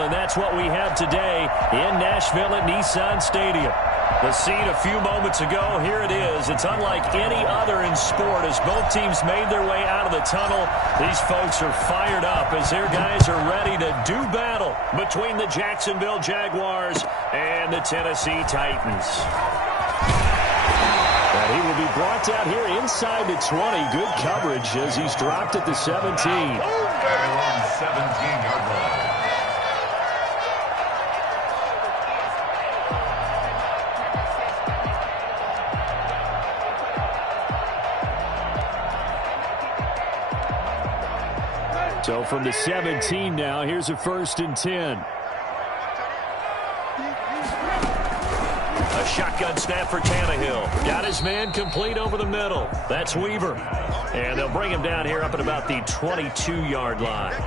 And that's what we have today in Nashville at Nissan Stadium. The scene a few moments ago, here it is. It's unlike any other in sport as both teams made their way out of the tunnel. These folks are fired up as their guys are ready to do battle between the Jacksonville Jaguars and the Tennessee Titans. And he will be brought down here inside the 20. Good coverage as he's dropped at the 17. Very long 17-yard line. So from the 17 now, here's a 1st and 10. A shotgun snap for Tannehill. Got his man complete over the middle. That's Weaver. And they'll bring him down here up at about the 22-yard line.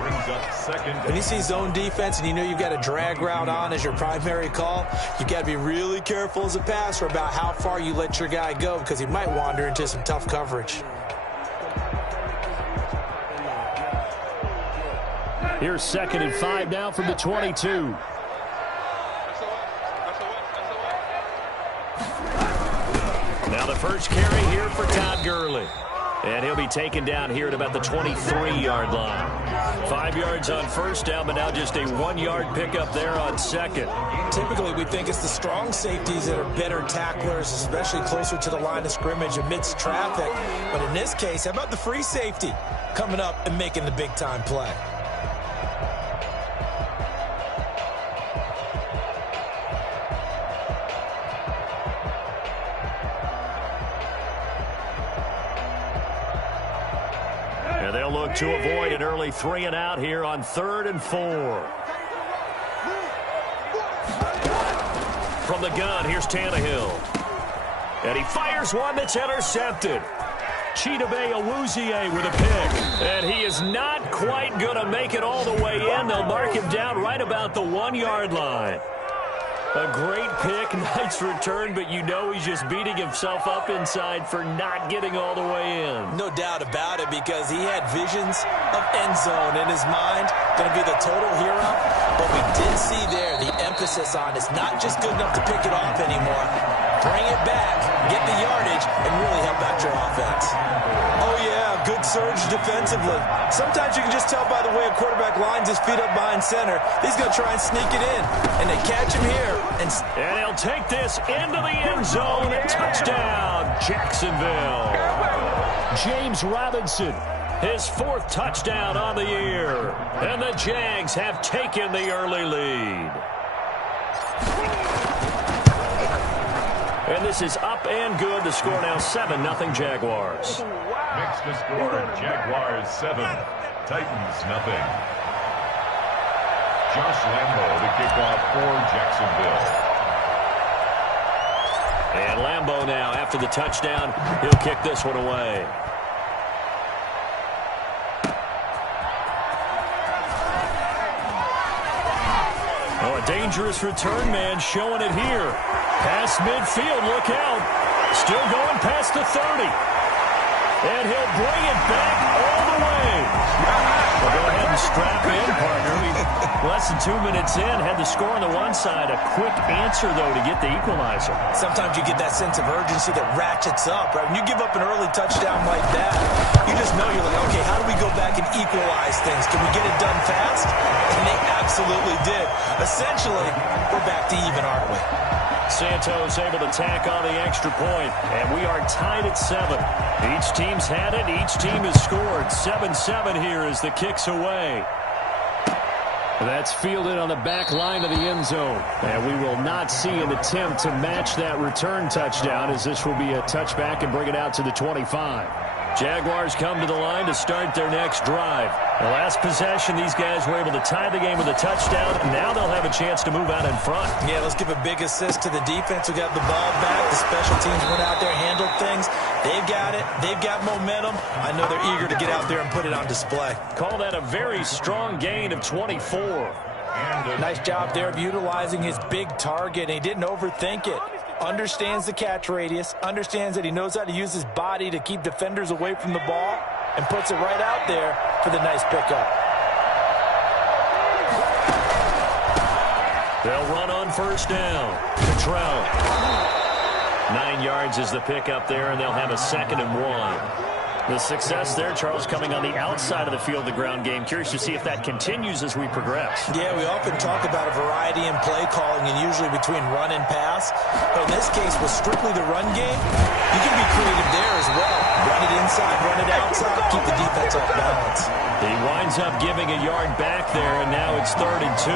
Brings up 2nd. When you see zone defense and you know you've got a drag route on as your primary call, you've got to be really careful as a passer about how far you let your guy go because he might wander into some tough coverage. Here's 2nd and 5 now from the 22. Now the first carry here for Todd Gurley. And he'll be taken down here at about the 23-yard line. 5 yards on 1st down, but now just a 1-yard pickup there on 2nd. Typically, we think it's the strong safeties that are better tacklers, especially closer to the line of scrimmage amidst traffic. But in this case, how about the free safety coming up and making the big-time play? And they'll look to avoid an early 3-and-out here on 3rd and 4. From the gun, here's Tannehill. And he fires one that's intercepted. Chidobe Awuzie with a pick. And he is not quite going to make it all the way in. They'll mark him down right about the 1-yard line. A great pick, nice return, but you know he's just beating himself up inside for not getting all the way in. No doubt about it, because he had visions of end zone in his mind. Going to be the total hero. But we did see there the emphasis on it's not just good enough to pick it off anymore. Bring it back, get the yardage, and really help out your offense. Oh, yeah, good surge defensively. Sometimes you can just tell by the way a quarterback lines his feet up behind center. He's going to try and sneak it in, and they catch him here. And he'll take this into the end zone. Touchdown, Jacksonville. James Robinson, his 4th touchdown on the year. And the Jags have taken the early lead. And this is up and good. The score now 7-0 Jaguars. Makes the score Jaguars 7, Titans 0. Josh Lambo to kick off for Jacksonville. And Lambo now, after the touchdown, he'll kick this one away. Oh, a dangerous return man showing it here. Past midfield, look out. Still going past the 30. And he'll bring it back all the way. Well, go ahead and strap in, partner. Less than 2 minutes in, had the score on the one side. A quick answer, though, to get the equalizer. Sometimes you get that sense of urgency that ratchets up, right? When you give up an early touchdown like that, you just know you're like, okay, how do we go back and equalize things? Can we get it done fast? And they absolutely did. Essentially, we're back to even, aren't we? Santos able to tack on the extra point, and we are tied at 7. Each team's had it. Each team has scored. 7-7 here as the kick's away. That's fielded on the back line of the end zone. And we will not see an attempt to match that return touchdown, as this will be a touchback and bring it out to the 25. Jaguars come to the line to start their next drive. The last possession, these guys were able to tie the game with a touchdown. Now they'll have a chance to move out in front. Yeah, let's give a big assist to the defense who got the ball back. The special teams went out there, handled things. They've got it. They've got momentum. I know they're eager to get out there and put it on display. Call that a very strong gain of 24. Nice job there of utilizing his big target, and he didn't overthink it. Understands the catch radius, understands that he knows how to use his body to keep defenders away from the ball, and puts it right out there for the nice pickup. They'll run on first down. Cottrell. 9 yards is the pickup there, and they'll have a 2nd and 1. The success there, Charles, coming on the outside of the field, the ground game. Curious to see if that continues as we progress. Yeah, we often talk about a variety in play calling and usually between run and pass. But in this case, with strictly the run game, you can be creative there as well. Run it inside, run it outside, keep the defense off balance. He winds up giving a yard back there, and now it's 3rd and 2.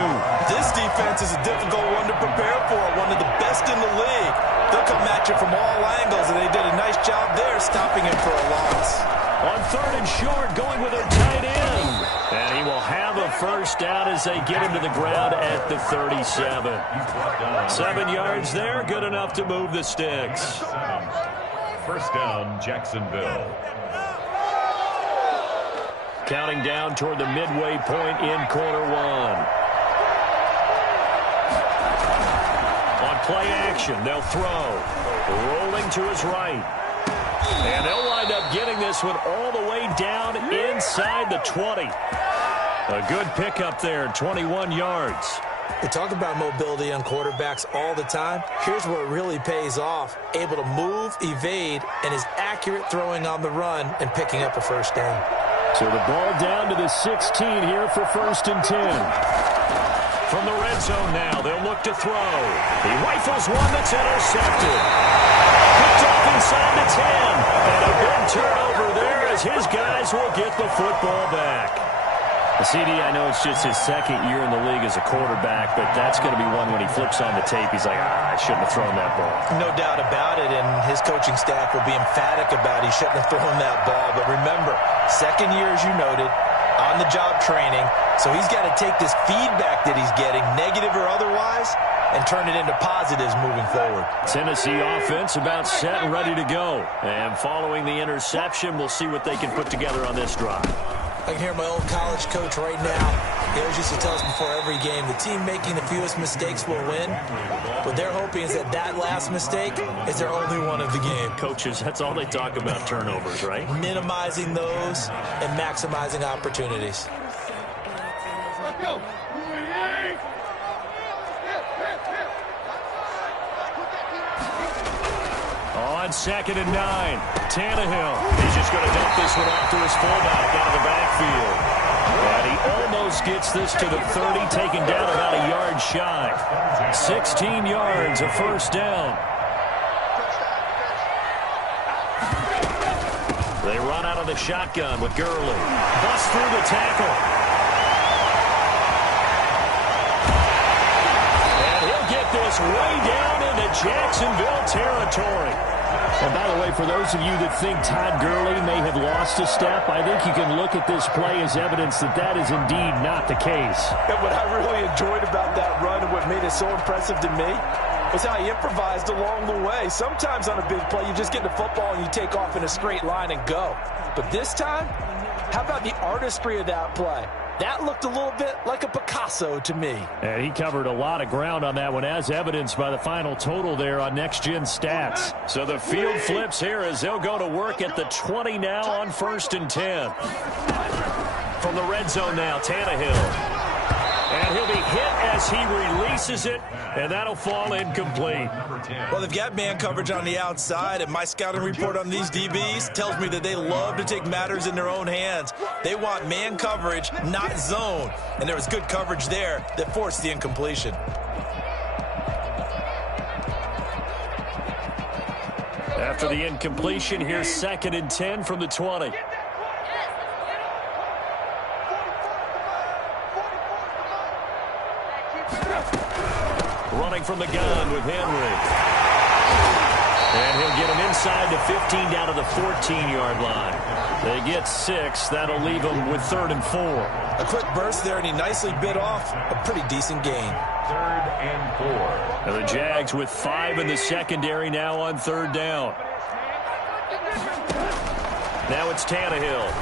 This defense is a difficult one to prepare for, one of the best in the league. They'll come at you from all angles, and they did a nice job there stopping him for a loss. On 3rd and short, going with a tight end. And he will have a first down as they get him to the ground at the 37. 7 yards there, good enough to move the sticks. First down, Jacksonville. Counting down toward the midway point in quarter 1. On play action, they'll throw. Rolling to his right. And they'll wind up getting this one all the way down inside the 20. A good pickup there, 21 yards. We talk about mobility on quarterbacks all the time. Here's where it really pays off. Able to move, evade, and is accurate throwing on the run and picking up a first down. So the ball down to the 16 here for 1st and 10. From the red zone now, they'll look to throw. He rifles one that's intercepted. Picked off inside the 10. And a big turnover there as his guys will get the football back. CD, I know it's just his 2nd year in the league as a quarterback, but that's going to be one when he flips on the tape. He's like, I shouldn't have thrown that ball. No doubt about it, and his coaching staff will be emphatic about he shouldn't have thrown that ball. But remember, 2nd year, as you noted, on-the-job training, so he's got to take this feedback that he's getting, negative or otherwise, and turn it into positives moving forward. Tennessee offense about set and ready to go. And following the interception, we'll see what they can put together on this drive. I can hear my old college coach right now. He always used to tell us before every game, the team making the fewest mistakes will win. What they're hoping is that last mistake is their only one of the game. Coaches, that's all they talk about, turnovers, right? Minimizing those and maximizing opportunities. Let's go. On 2nd and 9, Tannehill. He's just going to dump this one off to his fullback out of the backfield. And he almost gets this to the 30, taken down about a yard shy. 16 yards, a first down. They run out of the shotgun with Gurley. Bust through the tackle. And he'll get this way down into Jacksonville territory. And by the way, for those of you that think Todd Gurley may have lost a step, I think you can look at this play as evidence that that is indeed not the case. And what I really enjoyed about that run and what made it so impressive to me was how he improvised along the way. Sometimes on a big play, you just get the football and you take off in a straight line and go. But this time, how about the artistry of that play? That looked a little bit like a Picasso to me. And he covered a lot of ground on that one, as evidenced by the final total there on Next Gen Stats. So the field flips here as they'll go to work at the 20 now on 1st and 10. From the red zone now, Tannehill. And he'll be hit as he releases it, and that'll fall incomplete. Well, they've got man coverage on the outside, and my scouting report on these DBs tells me that they love to take matters in their own hands. They want man coverage, not zone. And there was good coverage there that forced the incompletion. After the incompletion, here's 2nd and 10 from the 20. Running from the gun with Henry. And he'll get him inside the 15 down to the 14-yard line. They get 6. That'll leave them with 3rd and 4. A quick burst there, and he nicely bit off a pretty decent gain. 3rd and 4. And the Jags with 5 in the secondary now on 3rd down. Now it's Tannehill.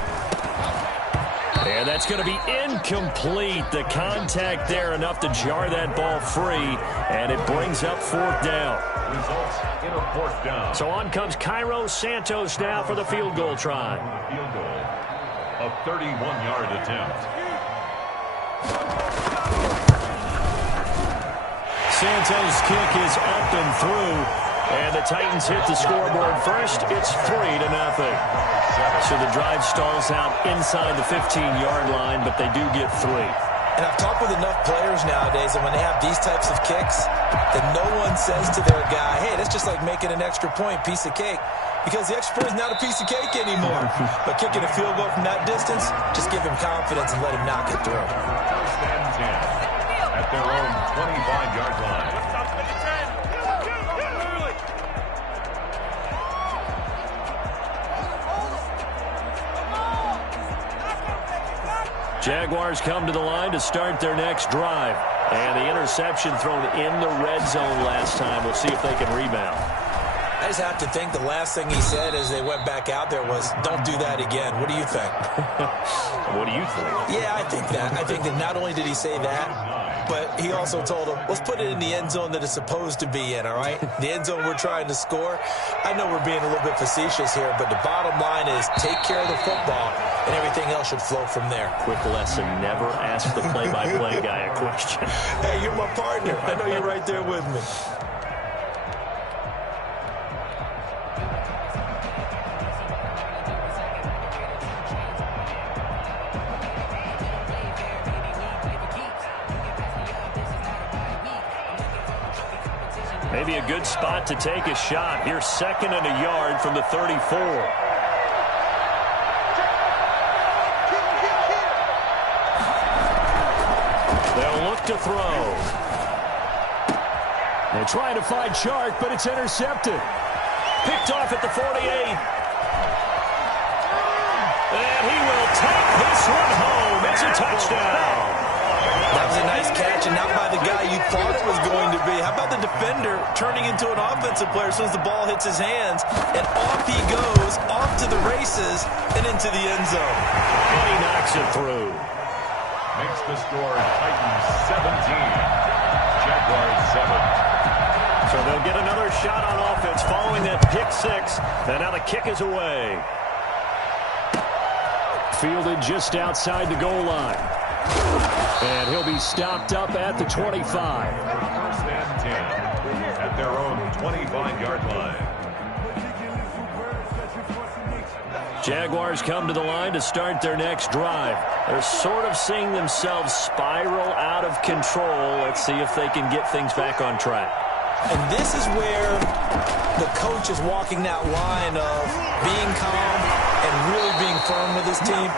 And that's going to be incomplete. The contact there enough to jar that ball free, and it brings up 4th down. Results in a 4th down. So on comes Cairo Santos now for the field goal try. Field goal. A 31-yard attempt. Santos' kick is up and through. And the Titans hit the scoreboard first. It's 3-0. So the drive stalls out inside the 15-yard line, but they do get 3. And I've talked with enough players nowadays, and when they have these types of kicks, that no one says to their guy, hey, that's just like making an extra point, piece of cake. Because the extra point is not a piece of cake anymore. But kicking a field goal from that distance, just give him confidence and let him knock it through. First and 10 at their own 25-yard line. Jaguars come to the line to start their next drive. And the interception thrown in the red zone last time. We'll see if they can rebound. I just have to think the last thing he said as they went back out there was, don't do that again. What do you think? What do you think? Yeah, I think that. I think that not only did he say that, but he also told him, let's put it in the end zone that it's supposed to be in, all right? The end zone we're trying to score. I know we're being a little bit facetious here, but the bottom line is take care of the football, and everything else should flow from there. Quick lesson, never ask the play-by-play guy a question. Hey, you're my partner. I know you're right there with me. Maybe a good spot to take a shot. Here's 2nd and a yard from the 34. They'll look to throw. They're trying to find Chark, but it's intercepted. Picked off at the 48. And he will take this one home. It's a touchdown. That was a nice catch, and not by the guy you thought it was going to be. How about the defender turning into an offensive player as soon as the ball hits his hands, and off he goes, off to the races, and into the end zone. And he knocks it through. Makes the score Titans 17, Jaguars 7. So they'll get another shot on offense following that pick 6. And now the kick is away. Fielded just outside the goal line. And he'll be stopped up at the 25. First and 10 at their own 25-yard line. Jaguars come to the line to start their next drive. They're sort of seeing themselves spiral out of control. Let's see if they can get things back on track. And this is where the coach is walking that line of being calm and really being firm with his team.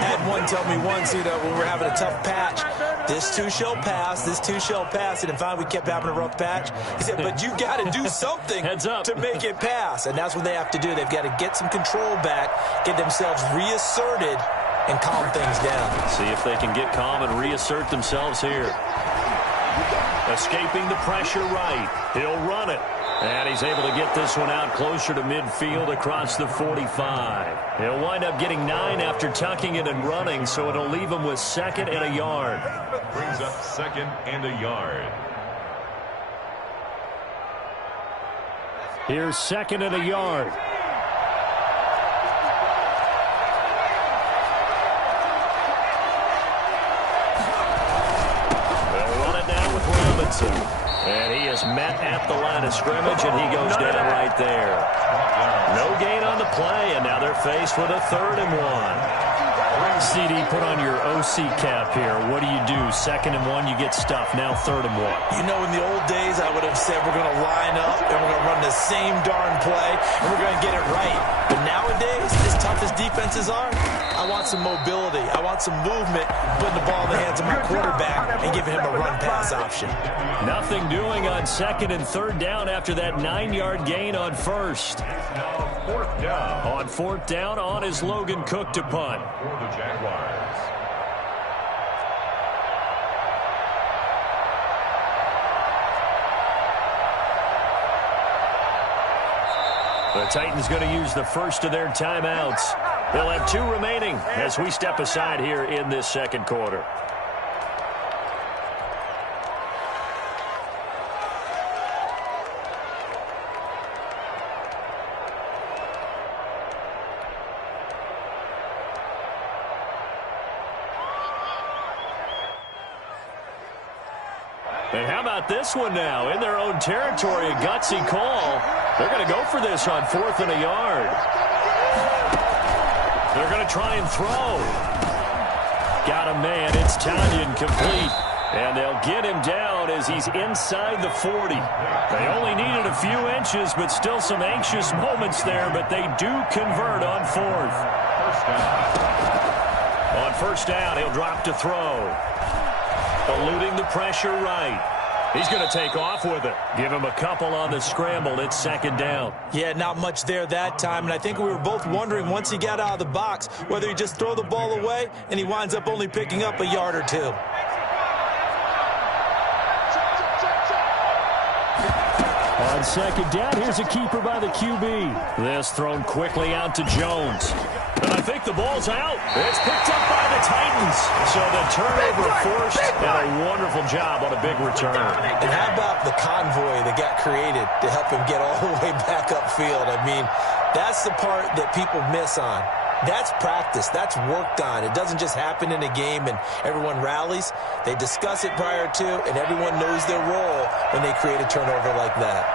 I had one tell me once, when we were having a tough patch, this too shall pass, this too shall pass. And finally we kept having a rough patch. He said, but you got to do something Heads up. to make it pass. And that's what they have to do. They've got to get some control back, get themselves reasserted, and calm things down. See if they can get calm and reassert themselves here. Escaping the pressure right. He'll run it. And he's able to get this one out closer to midfield across the 45. He'll wind up getting 9 after tucking it and running, so it'll leave him with 2nd and a yard. Brings up 2nd and a yard. Here's 2nd and a yard. They'll run it down with Robinson. And he is met at the line of scrimmage, and he goes down right there. No gain on the play, and now they're faced with a 3rd and 1. CD, put on your OC cap here. What do you do? 2nd and 1, you get stuffed. Now 3rd and 1. You know, in the old days, I would have said we're going to line up and we're going to run the same darn play and we're going to get it right. But nowadays, as tough as defenses are, I want some mobility. I want some movement, putting the ball in the hands of my quarterback and giving him a run-pass option. Nothing doing on 2nd and 3rd down after that 9-yard gain on 1st. Now 4th down. On 4th down, on is Logan Cook to punt. For the Jaguars. The Titans going to use the first of their timeouts. They'll have 2 remaining as we step aside here in this 2nd quarter. And how about this one now? In their own territory, a gutsy call. They're going to go for this on 4th and a yard. They're going to try and throw. Got a man. It's Tanyan complete. And they'll get him down as he's inside the 40. They only needed a few inches, but still some anxious moments there. But they do convert on 4th. On 1st down, he'll drop to throw. Eluding the pressure right. He's going to take off with it. Give him a couple on the scramble. It's 2nd down. Yeah, not much there that time. And I think we were both wondering once he got out of the box whether he just throw the ball away and he winds up only picking up a yard or two. On 2nd down, here's a keeper by the QB. This thrown quickly out to Jones. And I think the ball's out. It's picked up by the Titans. So the turnover forced, and a wonderful job on a big return. And how about the convoy that got created to help him get all the way back upfield? I mean, that's the part that people miss on. That's practice. That's worked on. It doesn't just happen in a game and everyone rallies. They discuss it prior to, and everyone knows their role when they create a turnover like that.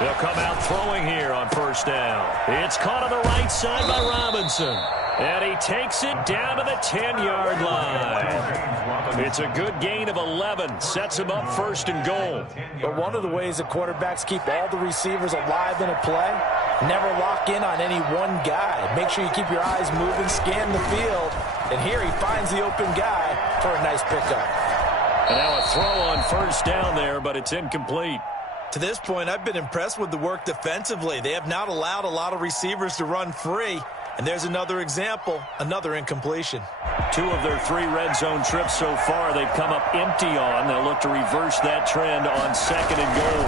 They'll come out throwing here on 1st down. It's caught on the right side by Robinson. And he takes it down to the 10-yard line. It's a good gain of 11. Sets him up 1st and goal. But one of the ways that quarterbacks keep all the receivers alive in a play, never lock in on any one guy. Make sure you keep your eyes moving, scan the field. And here he finds the open guy for a nice pickup. And now a throw on 1st down there, but it's incomplete. To this point, I've been impressed with the work defensively. They have not allowed a lot of receivers to run free. And there's another example, another incompletion. 2 of their 3 red zone trips so far, they've come up empty on. They'll look to reverse that trend on 2nd and goal.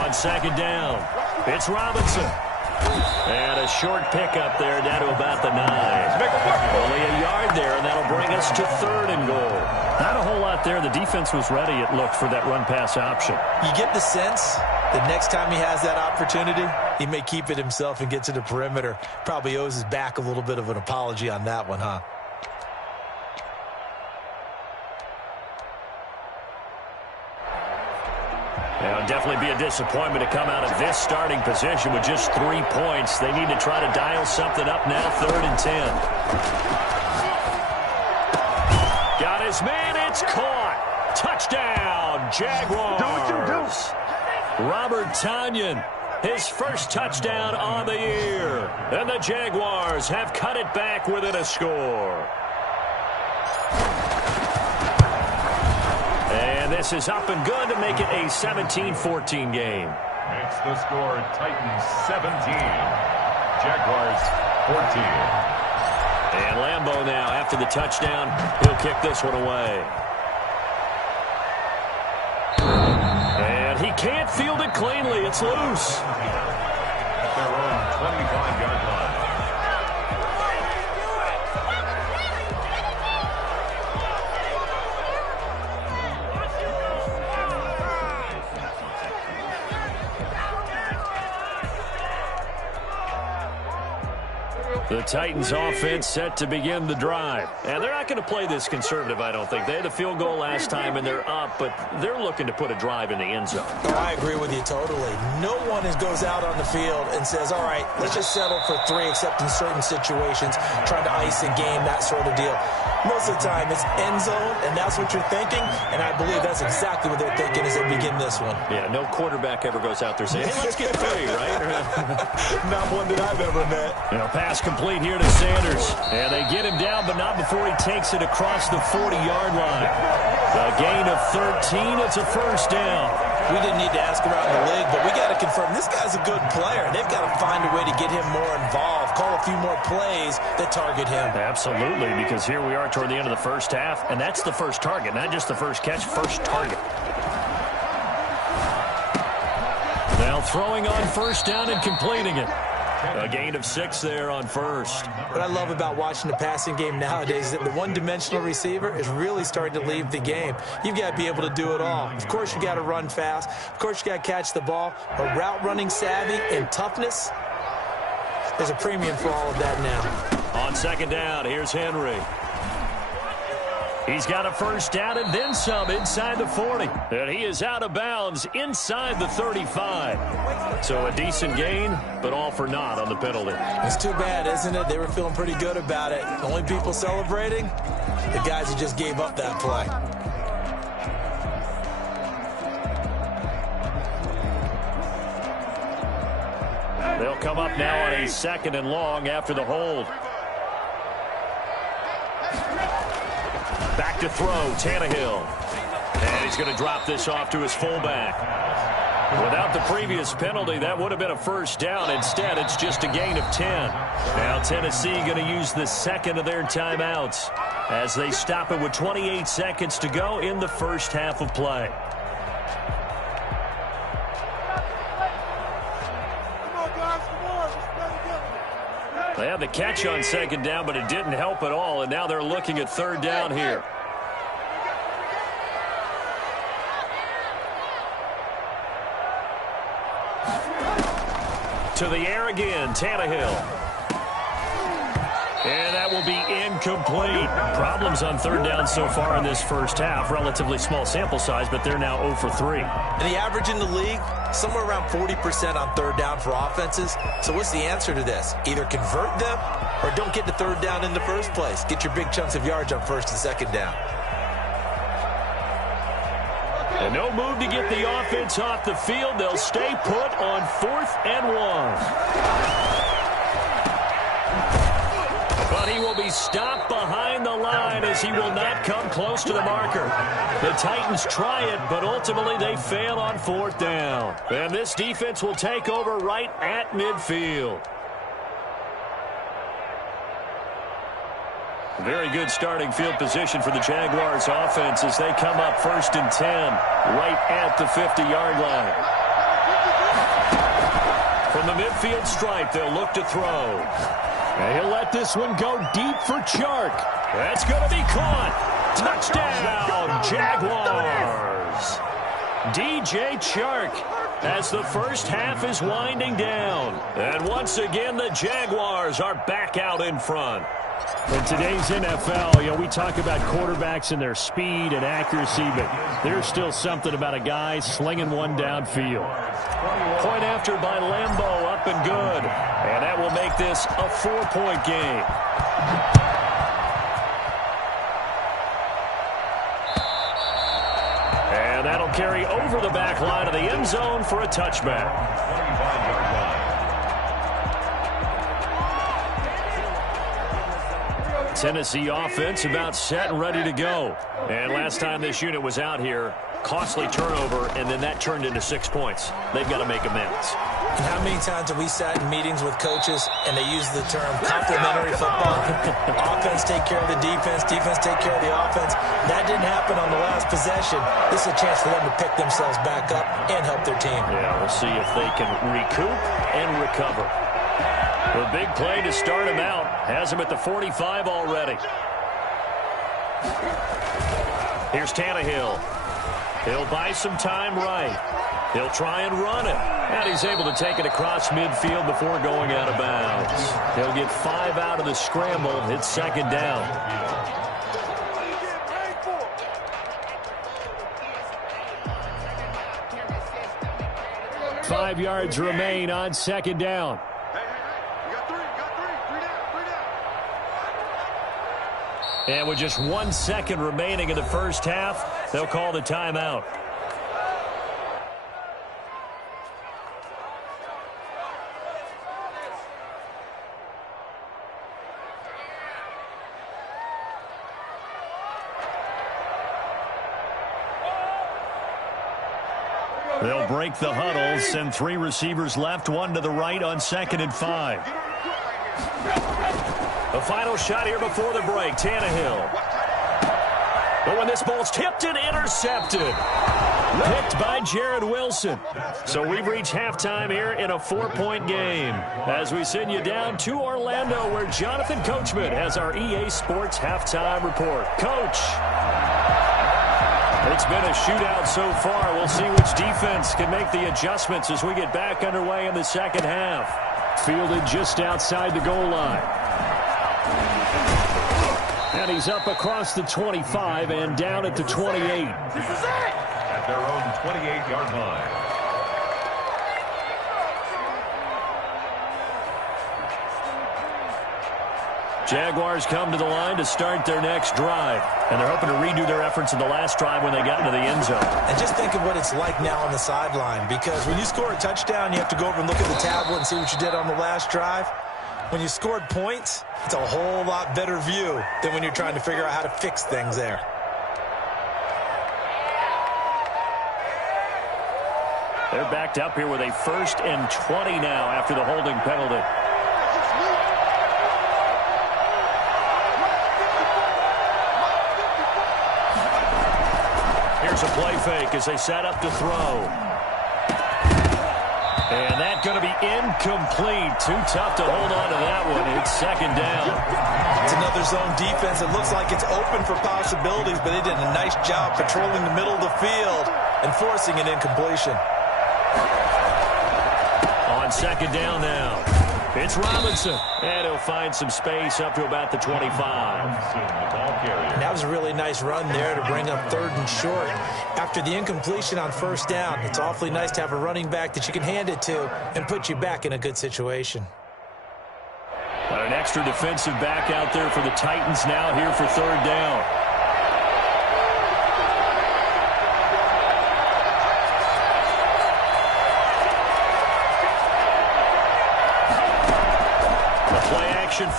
On 2nd down, it's Robinson. And a short pickup there down to about the 9. Only a yard there, and that'll bring us to 3rd and goal. Not a whole lot there. The defense was ready, it looked, for that run-pass option. You get the sense that next time he has that opportunity, he may keep it himself and get to the perimeter. Probably owes his back a little bit of an apology on that one, huh? Now, it'll definitely be a disappointment to come out of this starting position with just 3 points. They need to try to dial something up now, 3rd and 10. Got his man, it's caught. Touchdown, Jaguars. Do what you do. Robert Tanyan, his first touchdown on the year. And the Jaguars have cut it back within a score. And this is up and good to make it a 17-14 game. Makes the score Titans 17, Jaguars 14. And Lambeau now, after the touchdown, he'll kick this one away. And he can't field it cleanly. It's loose. At their own 25-yard line. The Titans offense set to begin the drive. And they're not going to play this conservative, I don't think. They had a field goal last time, and they're up, but they're looking to put a drive in the end zone. Oh, I agree with you totally. No one goes out on the field and says, all right, let's just settle for 3, except in certain situations, trying to ice a game, that sort of deal. Most of the time, it's end zone, and that's what you're thinking, and I believe that's exactly what they're thinking as they begin this one. Yeah, no quarterback ever goes out there saying, hey, let's get 3, right? Not one that I've ever met. You know, pass complete here to Sanders. And they get him down, but not before he takes it across the 40-yard line. A gain of 13. It's a 1st down. We didn't need to ask around the league, but we got to confirm this guy's a good player. They've got to find a way to get him more involved, call a few more plays that target him. Absolutely, because here we are toward the end of the first half, and that's the first target, not just the first catch, first target. Now throwing on 1st down and completing it. A gain of 6 there on 1st. What I love about watching the passing game nowadays is that the one-dimensional receiver is really starting to leave the game. You've got to be able to do it all. Of course, you got to run fast. Of course, you got to catch the ball. But route running savvy and toughness, there's a premium for all of that now. On 2nd down, here's Henry. He's got a first down and then some inside the 40. And he is out of bounds inside the 35. So a decent gain, but all for naught on the penalty. It's too bad, isn't it? They were feeling pretty good about it. The only people celebrating, the guys who just gave up that play. They'll come up now on a 2nd and long after the hold. Back to throw, Tannehill. And he's going to drop this off to his fullback. Without the previous penalty, that would have been a first down. Instead, it's just a gain of 10. Now Tennessee going to use the second of their timeouts as they stop it with 28 seconds to go in the first half of play. They had the catch on 2nd down, but it didn't help at all, and now they're looking at 3rd down here. To the air again, Tannehill. And that will be incomplete. Problems on 3rd down so far in this first half. Relatively small sample size, but they're now 0 for 3. And the average in the league, somewhere around 40% on 3rd down for offenses. So what's the answer to this? Either convert them or don't get to 3rd down in the first place. Get your big chunks of yards on 1st and 2nd down. And no move to get the offense off the field. They'll stay put on 4th and 1. But he will be stopped behind the line as he will not come close to the marker. The Titans try it, but ultimately they fail on 4th down. And this defense will take over right at midfield. Very good starting field position for the Jaguars offense as they come up 1st and 10 right at the 50-yard line. From the midfield stripe, they'll look to throw. And he'll let this one go deep for Chark. That's going to be caught. Touchdown, Jaguars. DJ Chark as the first half is winding down. And once again, the Jaguars are back out in front. In today's NFL, we talk about quarterbacks and their speed and accuracy, but there's still something about a guy slinging one downfield. Point after by Lambeau, up and good. And that will make this a 4-point game. And that'll carry over the back line of the end zone for a touchback. Tennessee offense about set and ready to go. And last time this unit was out here, costly turnover, and then that turned into 6 points. They've got to make amends. And how many times have we sat in meetings with coaches and they use the term complementary football? Offense take care of the defense, defense take care of the offense. That didn't happen on the last possession. This is a chance for them to pick themselves back up and help their team. Yeah, we'll see if they can recoup and recover. The big play to start him out has him at the 45 already. Here's Tannehill. He'll buy some time right. He'll try and run it. And he's able to take it across midfield before going out of bounds. He'll get 5 out of the scramble. It's 2nd down. Five yards remain on 2nd down. And with just 1 second remaining in the first half, they'll call the timeout. They'll break the huddle, send 3 receivers left, 1 to the right on 2nd and 5. The final shot here before the break, Tannehill. But when this ball's tipped and intercepted. Picked by Jared Wilson. So we've reached halftime here in a 4-point game. As we send you down to Orlando, where Jonathan Coachman has our EA Sports halftime report. Coach. It's been a shootout so far. We'll see which defense can make the adjustments as we get back underway in the second half. Fielded just outside the goal line. And he's up across the 25 and down at the 28. This is it! At their own 28-yard line. Jaguars come to the line to start their next drive. And they're hoping to redo their efforts in the last drive when they got into the end zone. And just think of what it's like now on the sideline. Because when you score a touchdown, you have to go over and look at the tablet and see what you did on the last drive. When you scored points, it's a whole lot better view than when you're trying to figure out how to fix things there. They're backed up here with a 1st and 20 now after the holding penalty. Here's a play fake as they set up to throw. And that's going to be incomplete. Too tough to hold on to that one. It's 2nd down. It's another zone defense. It looks like it's open for possibilities, but they did a nice job patrolling the middle of the field and forcing an incompletion. On 2nd down now. It's Robinson. And he'll find some space up to about the 25. And that was a really nice run there to bring up 3rd and short. After the incompletion on 1st down, it's awfully nice to have a running back that you can hand it to and put you back in a good situation. Got an extra defensive back out there for the Titans now here for 3rd down.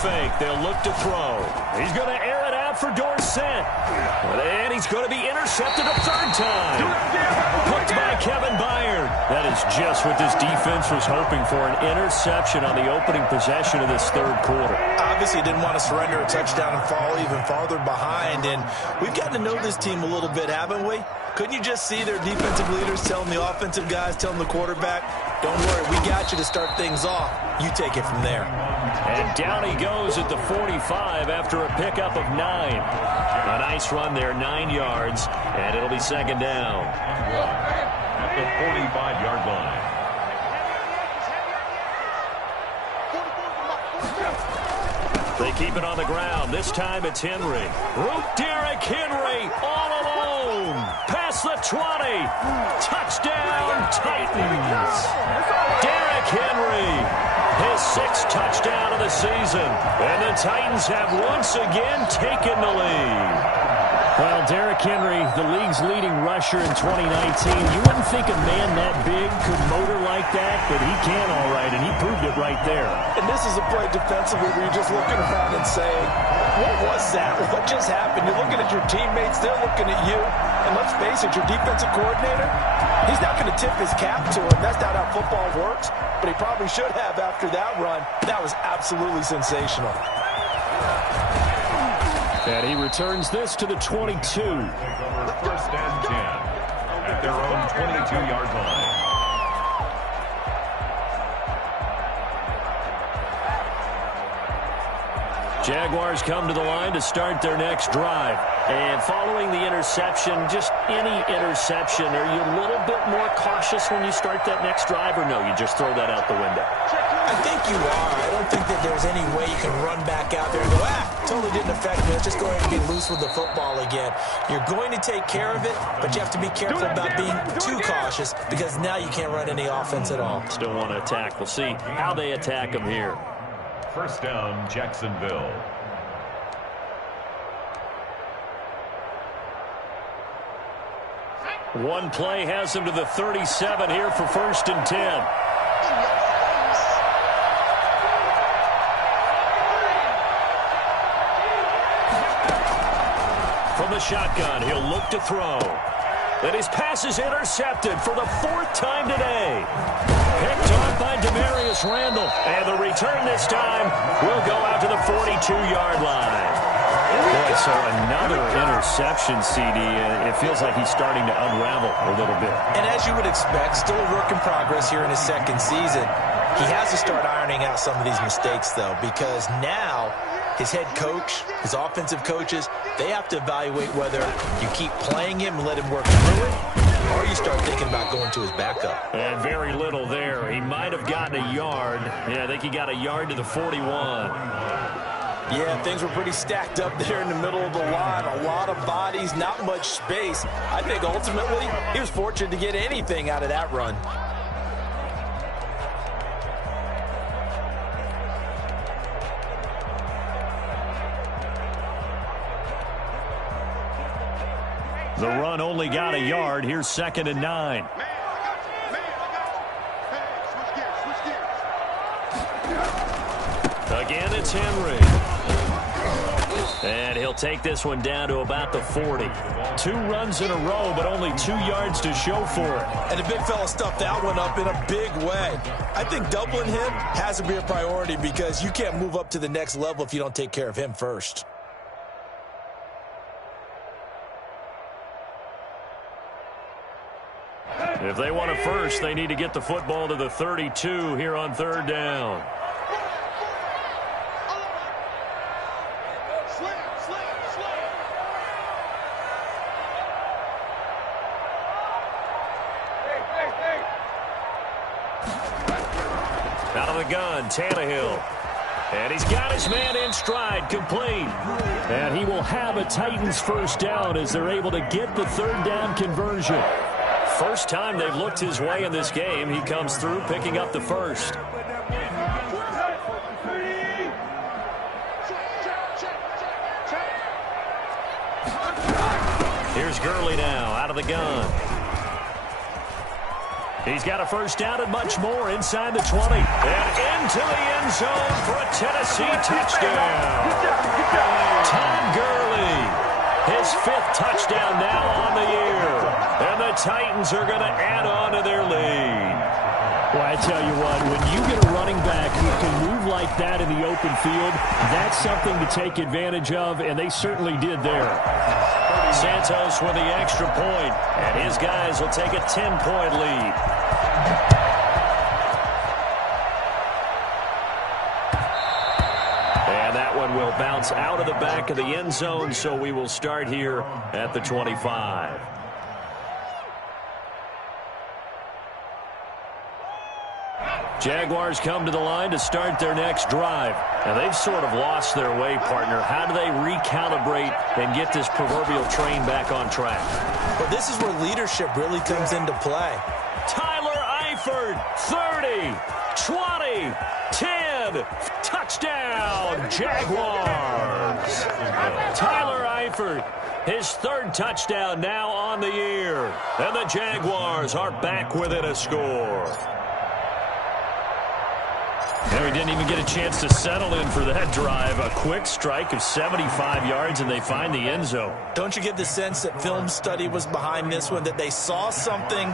Fake. They'll look to throw. He's going to air it out for Dorsett. And he's going to be intercepted a 3rd time. Hooked by Kevin Byard. That is just what this defense was hoping for, an interception on the opening possession of this 3rd quarter. Obviously didn't want to surrender a touchdown and fall even farther behind. And we've gotten to know this team a little bit, haven't we? Couldn't you just see their defensive leaders telling the offensive guys, telling the quarterback, don't worry, we got you to start things off. You take it from there. And down he goes at the 45 after a pickup of 9. A nice run there, 9 yards, and it'll be 2nd down. At the 45-yard line. They keep it on the ground. This time it's Henry. Derrick Henry all alone. Past the 20. Touchdown, Titans. Derrick Henry, his 6th touchdown of the season. And the Titans have once again taken the lead. Well, Derrick Henry, the league's leading rusher in 2019. You wouldn't think a man that big could motor like that, but he can all right, and he proved it right there. And this is a play defensively where you're just looking around and saying, what was that? What just happened? You're looking at your teammates, they're looking at you. And let's face it, your defensive coordinator, he's not going to tip his cap to him. That's not how football works, but he probably should have after that run. That was absolutely sensational. And he returns this to the 22. 1st and 10 at their own 22-yard line. Jaguars come to the line to start their next drive. And following the interception, just any interception, are you a little bit more cautious when you start that next drive, or no, you just throw that out the window? I think you are. I don't think that there's any way you can run back out there and go, totally didn't affect me. Let's just go ahead and be loose with the football again. You're going to take care of it, but you have to be careful about being too cautious because now you can't run any offense at all. Still want to attack. We'll see how they attack them here. 1st down, Jacksonville. One play has them to the 37 here for 1st and 10. From the shotgun, he'll look to throw. And his pass is intercepted for the 4th time today. Picked off by Demarius Randall. And the return this time will go out to the 42-yard line. Boy, so another interception, CD. It feels like he's starting to unravel a little bit. And as you would expect, still a work in progress here in his 2nd season. He has to start ironing out some of these mistakes, though, because now his head coach, his offensive coaches, they have to evaluate whether you keep playing him and let him work through it, or you start thinking about going to his backup. And very little there. He might have gotten a yard. Yeah, I think he got a yard to the 41. Yeah, things were pretty stacked up there in the middle of the line. A lot of bodies, not much space. I think ultimately he was fortunate to get anything out of that run. The run only got a yard. Here's 2nd and 9. Again, it's Henry. And he'll take this one down to about the 40. 2 runs in a row, but only 2 yards to show for it. And the big fella stuffed that one up in a big way. I think doubling him has to be a priority because you can't move up to the next level if you don't take care of him first. If they want it first, they need to get the football to the 32 here on 3rd down. Out of the gun, Tannehill. And he's got his man in stride, complete. And he will have a Titans first down as they're able to get the 3rd down conversion. First time they've looked his way in this game. He comes through picking up the first. Here's Gurley now out of the gun. He's got a first down and much more inside the 20. And into the end zone for a Tennessee touchdown. Todd Gurley. His 5th touchdown now on the year. And the Titans are going to add on to their lead. Well, I tell you what, when you get a running back who can move like that in the open field, that's something to take advantage of, and they certainly did there. Santos with the extra point, and his guys will take a 10-point lead. And that one will bounce out of the back of the end zone, so we will start here at the 25. Jaguars come to the line to start their next drive. Now, they've sort of lost their way, partner. How do they recalibrate and get this proverbial train back on track? But this is where leadership really comes into play. Tyler Eifert, 30, 20, 10, touchdown, Jaguars. Tyler Eifert, his 3rd touchdown now on the year. And the Jaguars are back within a score. And he didn't even get a chance to settle in for that drive. A quick strike of 75 yards, and they find the end zone. Don't you get the sense that film study was behind this one, that they saw something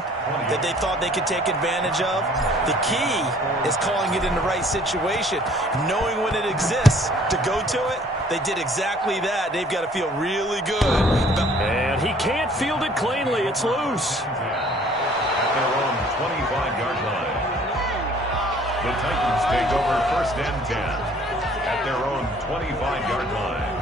that they thought they could take advantage of? The key is calling it in the right situation, knowing when it exists to go to it. They did exactly that. They've got to feel really good. And he can't field it cleanly. It's loose. At their own 25-yard line. The Titans take over 1st and 10 at their own 25-yard line.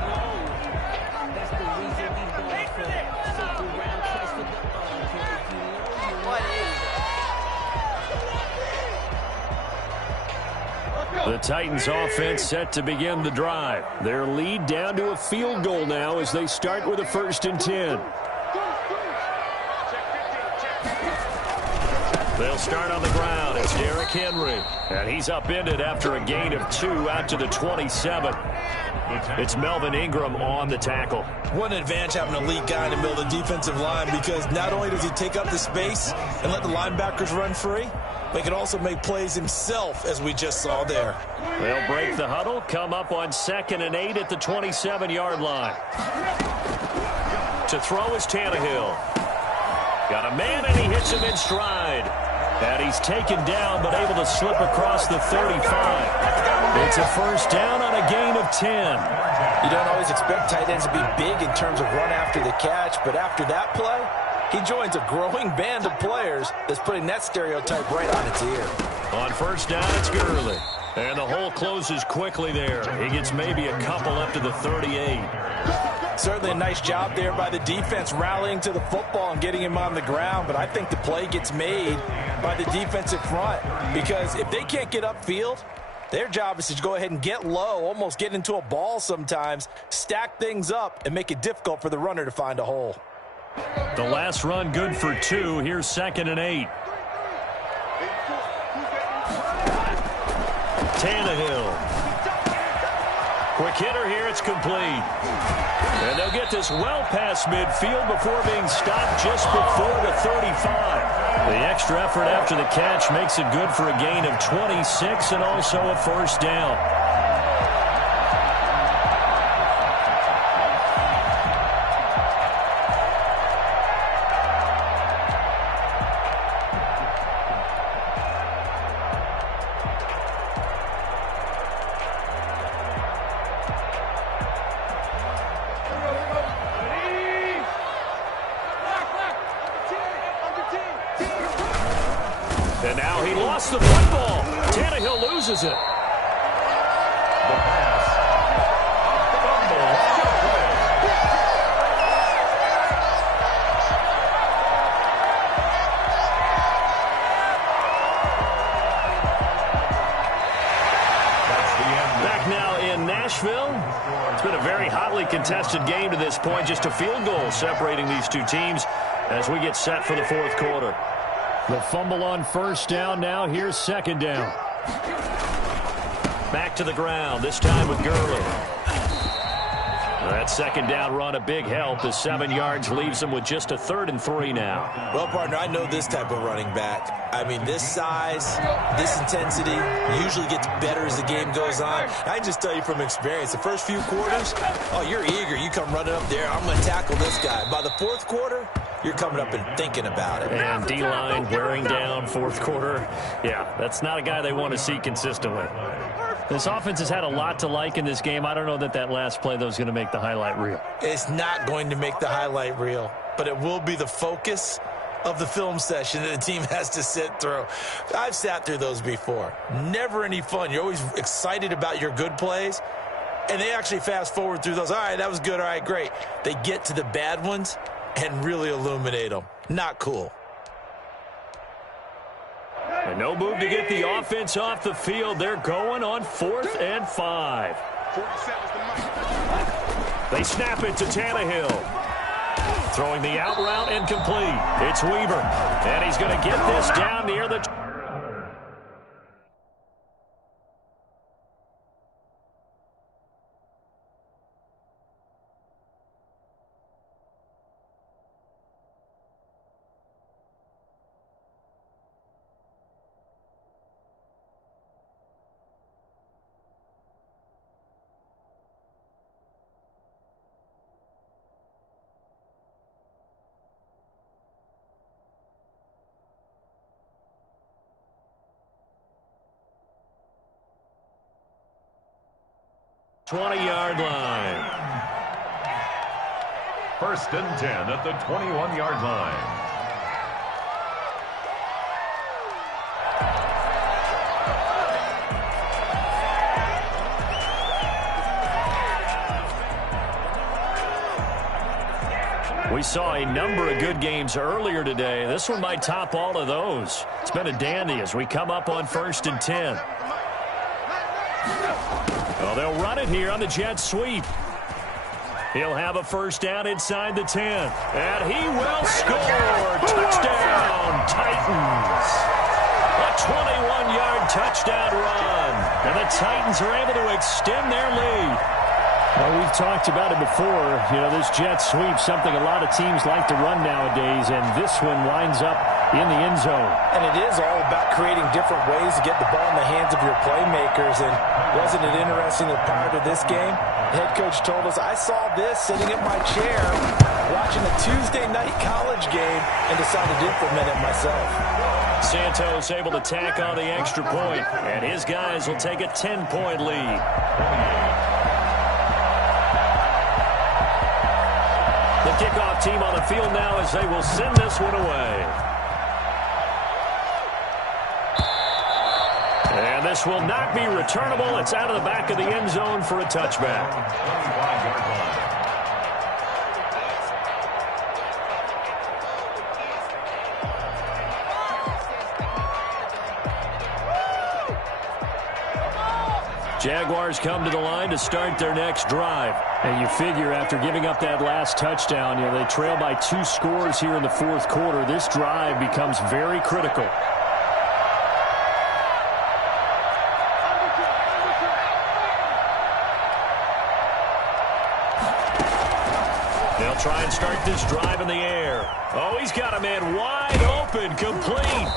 The Titans offense set to begin the drive. Their lead down to a field goal now as they start with a 1st and 10. They'll start on the ground. It's Derrick Henry. And he's upended after a gain of 2 out to the 27. It's Melvin Ingram on the tackle. What an advantage having an elite guy in the middle of the defensive line, because not only does he take up the space and let the linebackers run free, but he can also make plays himself, as we just saw there. They'll break the huddle, come up on 2nd and 8 at the 27-yard line. To throw is Tannehill. Got a man, and he hits him in stride. And he's taken down, but able to slip across the 35. It's a first down on a gain of 10. You don't always expect tight ends to be big in terms of run after the catch, but after that play, he joins a growing band of players that's putting that stereotype right on its ear. On first down, it's Gurley. And the hole closes quickly there. He gets maybe a couple up to the 38. Certainly a nice job there by the defense rallying to the football and getting him on the ground, but I think the play gets made by the defensive front, because if they can't get upfield, Their job is to go ahead and get low, almost get into a ball sometimes, stack things up, and make it difficult for the runner to find a hole. The last run good for 2. Here's 2nd and 8. Tannehill. Quick hitter here. It's complete. And they'll get this well past midfield before being stopped just before the 35. The extra effort after the catch makes it good for a gain of 26 and also a first down. And now he lost the football. Tannehill loses it. The pass. Fumble. That's the end. Back now in Nashville. It's been a very hotly contested game to this point. Just a field goal separating these two teams as we get set for the 4th quarter. The fumble on first down. Now here's 2nd down. Back to the ground, this time with Gurley. That 2nd down run, a big help as 7 yards leaves him with just a 3rd and 3 now. Well, partner, I know this type of running back. I mean, this size, this intensity usually gets better as the game goes on. I just tell you from experience, the first few quarters, oh, you're eager. You come running up there, I'm going to tackle this guy. By the 4th quarter, you're coming up and thinking about it. And D-line wearing down 4th quarter. Yeah, that's not a guy they want to see consistently. This offense has had a lot to like in this game. I don't know that last play, though, is going to make the highlight reel. It's not going to make the highlight reel, but it will be the focus of the film session that the team has to sit through. I've sat through those before. Never any fun. You're always excited about your good plays, and they actually fast forward through those. All right, that was good. All right, great. They get to the bad ones and really illuminate them. Not cool. And no move to get the offense off the field. They're going on 4th and 5. They snap it to Tannehill. Throwing the out route incomplete. It's Weaver. And he's going to get this down near the... ...20-yard line. 1st and 10 at the 21-yard line. We saw a number of good games earlier today. This one might top all of those. It's been a dandy as we come up on 1st and 10. Well, they'll run it here on the jet sweep. He'll have a first down inside the 10. And he will score. Touchdown, Titans. A 21-yard touchdown run. And the Titans are able to extend their lead. Well, we've talked about it before. You know, this jet sweep, something a lot of teams like to run nowadays, and this one winds up in the end zone. And it is all about creating different ways to get the ball in the hands of your playmakers. And wasn't it interesting that prior to this game, the head coach told us, I saw this sitting in my chair watching a Tuesday night college game and decided to implement it myself. Santos able to tack on the extra point, and his guys will take a 10-point lead. The kickoff team on the field now as they will send this one away. And this will not be returnable. It's out of the back of the end zone for a touchback. 25-yard line. Jaguars come to the line to start their next drive. And you figure after giving up that last touchdown, they trail by 2 scores here in the fourth quarter. This drive becomes very critical. They'll try and start this drive in the air. Oh, he's got a man wide open, complete.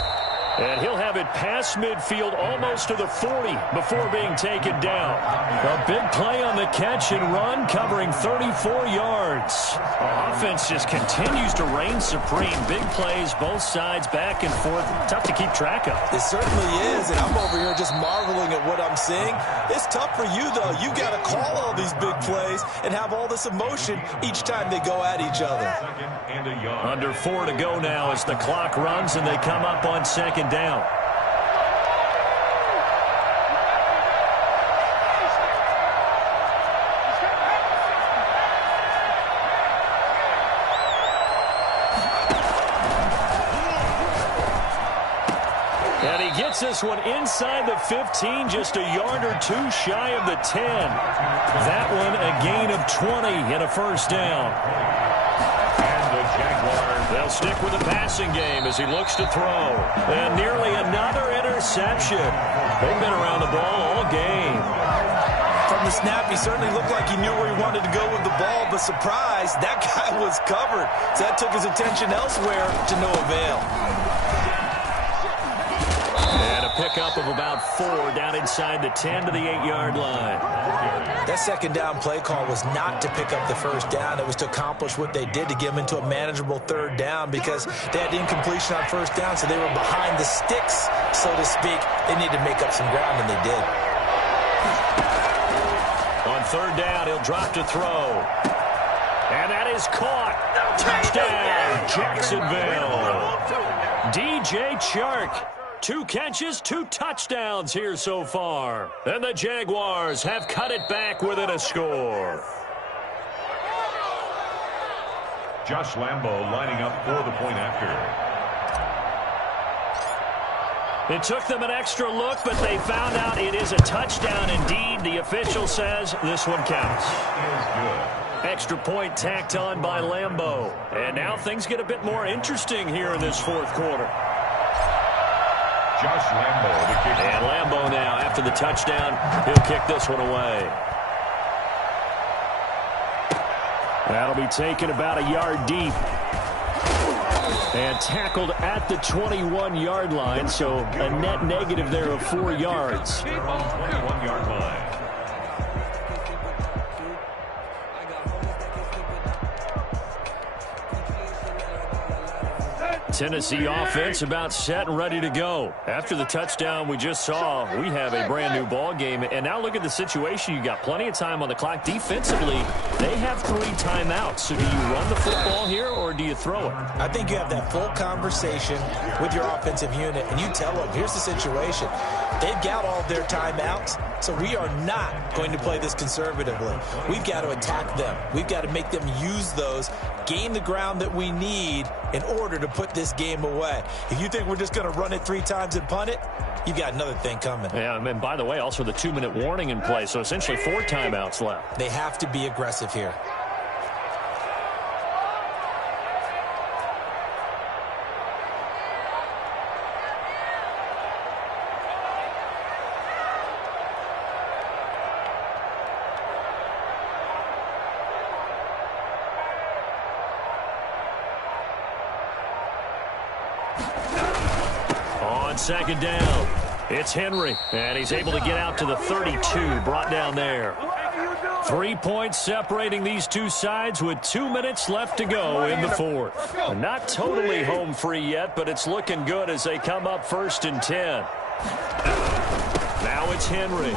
And he'll have it past midfield almost to the 40 before being taken down. A big play on the catch and run, covering 34 yards. Offense just continues to reign supreme. Big plays, both sides, back and forth. Tough to keep track of. It certainly is, and I'm over here just marveling at what I'm seeing. It's tough for you, though. You got to call all these big plays and have all this emotion each time they go at each other. Under 4 to go now as the clock runs and they come up on second down. And he gets this one inside the 15, just a yard or 2 shy of the 10. That one a gain of 20 and a first down. They'll stick with the passing game as he looks to throw. And nearly another interception. They've been around the ball all game. From the snap, he certainly looked like he knew where he wanted to go with the ball, but surprise, that guy was covered. So that took his attention elsewhere to no avail. And a pickup of about 4 down inside the 10 to the 8-yard line. That second down play call was not to pick up the first down. It was to accomplish what they did to get them into a manageable third down because they had incompletion on first down, so they were behind the sticks, so to speak. They needed to make up some ground, and they did. On third down, he'll drop to throw. And that is caught. Touchdown, Jacksonville. DJ Chark. 2 catches, 2 touchdowns here so far. And the Jaguars have cut it back within a score. Josh Lambo lining up for the point after. It took them an extra look, but they found out it is a touchdown indeed. The official says this one counts. Extra point tacked on by Lambo. And now things get a bit more interesting here in this fourth quarter. Josh Lambo, the kicker. And Lambo now, after the touchdown, he'll kick this one away. That'll be taken about a yard deep. And tackled at the 21-yard line, so a net negative there of 4 yards. 21-yard line. Tennessee offense about set and ready to go. After the touchdown we just saw, we have a brand new ball game. And now look at the situation. You got plenty of time on the clock. Defensively, they have 3 timeouts. So do you run the football here or do you throw it? I think you have that full conversation with your offensive unit, and you tell them, here's the situation. They've got all of their timeouts, so we are not going to play this conservatively. We've got to attack them. We've got to make them use those, gain the ground that we need in order to put this game away. If you think we're just going to run it 3 times and punt it, you've got another thing coming. Yeah, and by the way, also the 2-minute warning in play, so essentially 4 timeouts left. They have to be aggressive here. Second down. It's Henry, and he's able to get out to the 32, brought down there. 3 points separating these two sides with 2 minutes left to go in the fourth. Not totally home free yet, but it's looking good as they come up 1st and 10. Now it's Henry.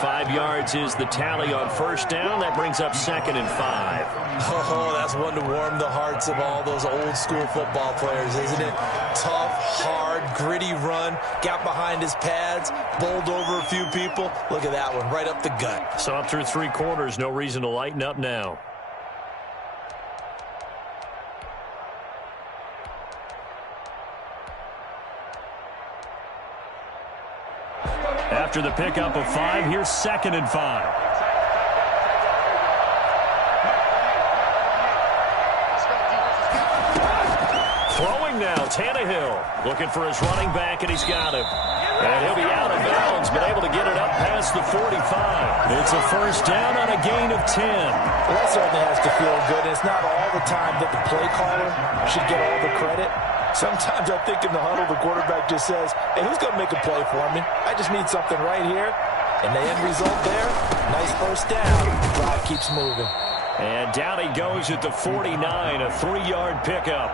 5 yards is the tally on first down. That brings up 2nd and 5. Oh, that's one to warm the hearts of all those old school football players, isn't it? Tough, hard, gritty run. Got behind his pads, bowled over a few people. Look at that one, right up the gut. So up through 3 quarters, no reason to lighten up now. After the pickup of 5, here's 2nd and 5. Throwing now, Tannehill looking for his running back, and he's got him. And he'll be out of bounds, but able to get it up past the 45. It's a first down on a gain of 10. Well, that certainly has to feel good. It's not all the time that the play caller should get all the credit. Sometimes I think in the huddle, the quarterback just says, hey, who's going to make a play for me? I just need something right here. And the end result there, nice first down. Drive keeps moving. And down he goes at the 49, a 3-yard pickup.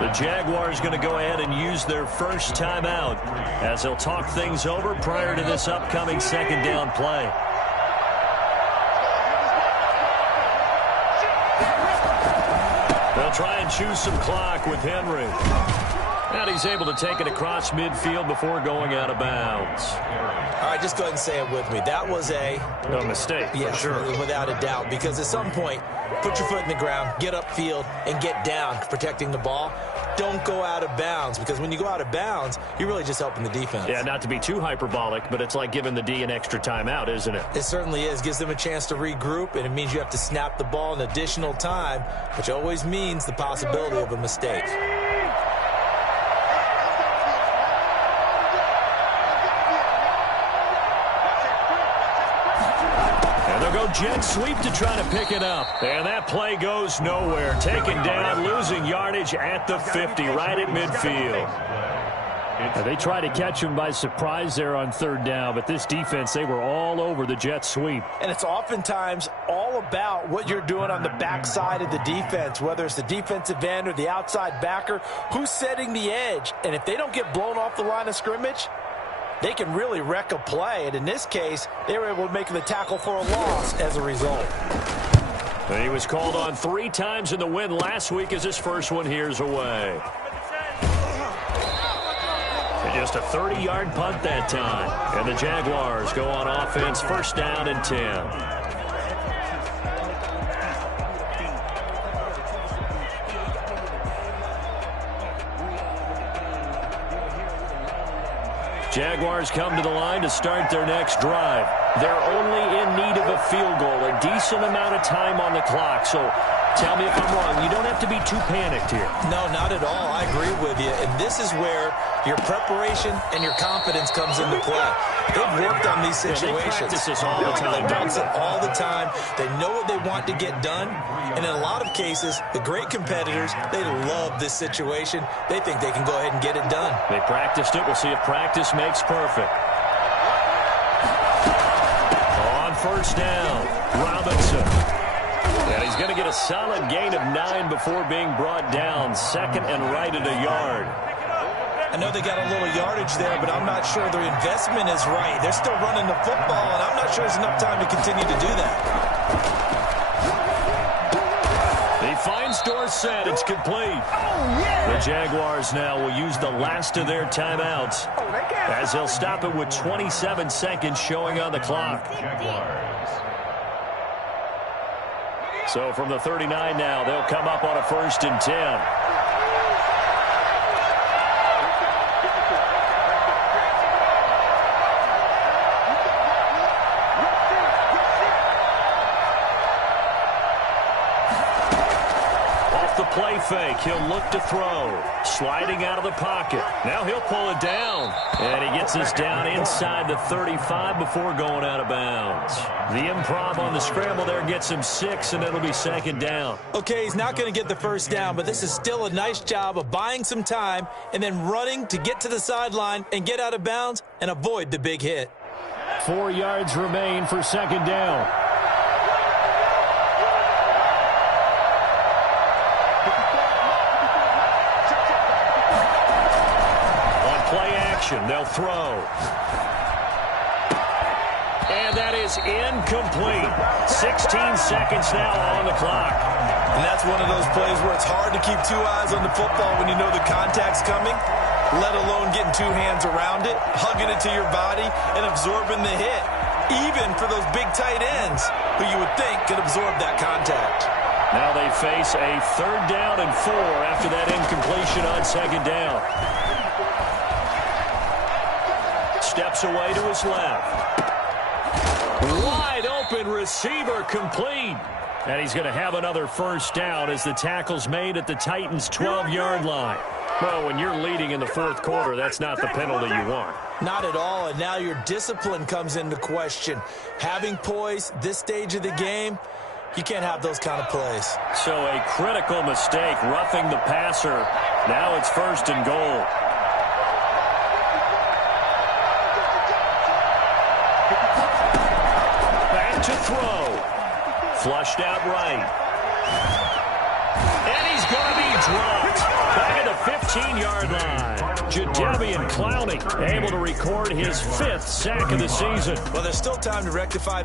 The Jaguars going to go ahead and use their first timeout as they'll talk things over prior to this upcoming 2nd down play. They'll try and choose some clock with Henry. And he's able to take it across midfield before going out of bounds. All right, just go ahead and say it with me. That was a mistake, for sure. Without a doubt, because at some point, put your foot in the ground, get upfield, and get down protecting the ball. Don't go out of bounds, because when you go out of bounds, you're really just helping the defense. Yeah, not to be too hyperbolic, but it's like giving the D an extra timeout, isn't it? It certainly is. Gives them a chance to regroup, and it means you have to snap the ball an additional time, which always means the possibility of a mistake. Jet sweep to try to pick it up. And that play goes nowhere. Taken down, losing yardage at the 50, right at midfield. They tried to catch him by surprise there on 3rd down, but this defense, they were all over the jet sweep. And it's oftentimes all about what you're doing on the backside of the defense, whether it's the defensive end or the outside backer, who's setting the edge. And if they don't get blown off the line of scrimmage, they can really wreck a play. And in this case, they were able to make the tackle for a loss as a result. He was called on 3 times in the win last week as his first one here's away. And just a 30-yard punt that time. And the Jaguars go on offense, first down and 10. Jaguars come to the line to start their next drive. They're only in need of a field goal, a decent amount of time on the clock. So tell me if I'm wrong. You don't have to be too panicked here. No, not at all. I agree with you. And this is where your preparation and your confidence comes into play. They've worked on these situations. They practice this all the time. They practice it all the time. They know what they want to get done. And in a lot of cases, the great competitors, they love this situation. They think they can go ahead and get it done. They practiced it. We'll see if practice makes perfect. On first down, Robinson. And he's going to get a solid gain of 9 before being brought down. 2nd and right at a yard. I know they got a little yardage there, but I'm not sure their investment is right. They're still running the football, and I'm not sure there's enough time to continue to do that. He finds Dorsett. It's complete. The Jaguars now will use the last of their timeouts as they'll stop it with 27 seconds showing on the clock. So from the 39 now, they'll come up on a 1st and 10. Play fake. He'll look to throw. Sliding out of the pocket. Now he'll pull it down. And he gets this down inside the 35 before going out of bounds. The improv on the scramble there gets him 6, and it'll be 2nd down. Okay, he's not going to get the first down, but this is still a nice job of buying some time and then running to get to the sideline and get out of bounds and avoid the big hit. 4 yards remain for 2nd down. They'll throw. And that is incomplete. 16 seconds now on the clock. And that's one of those plays where it's hard to keep 2 eyes on the football when you know the contact's coming, let alone getting 2 hands around it, hugging it to your body, and absorbing the hit, even for those big tight ends who you would think could absorb that contact. Now they face a 3rd down and 4 after that incompletion on 2nd down. steps away to his left. Wide open receiver complete. And he's going to have another first down as the tackle's made at the Titans' 12-yard line. Well, when you're leading in the fourth quarter, that's not the penalty you want. Not at all, and now your discipline comes into question. Having poise this stage of the game, you can't have those kind of plays. So a critical mistake, roughing the passer. Now it's 1st and goal. Back to throw. Flushed out right. And he's going to be dropped. Back at the 15-yard line. Jadeveon Clowney able to record his 5th sack of the season. Well, there's still time to rectify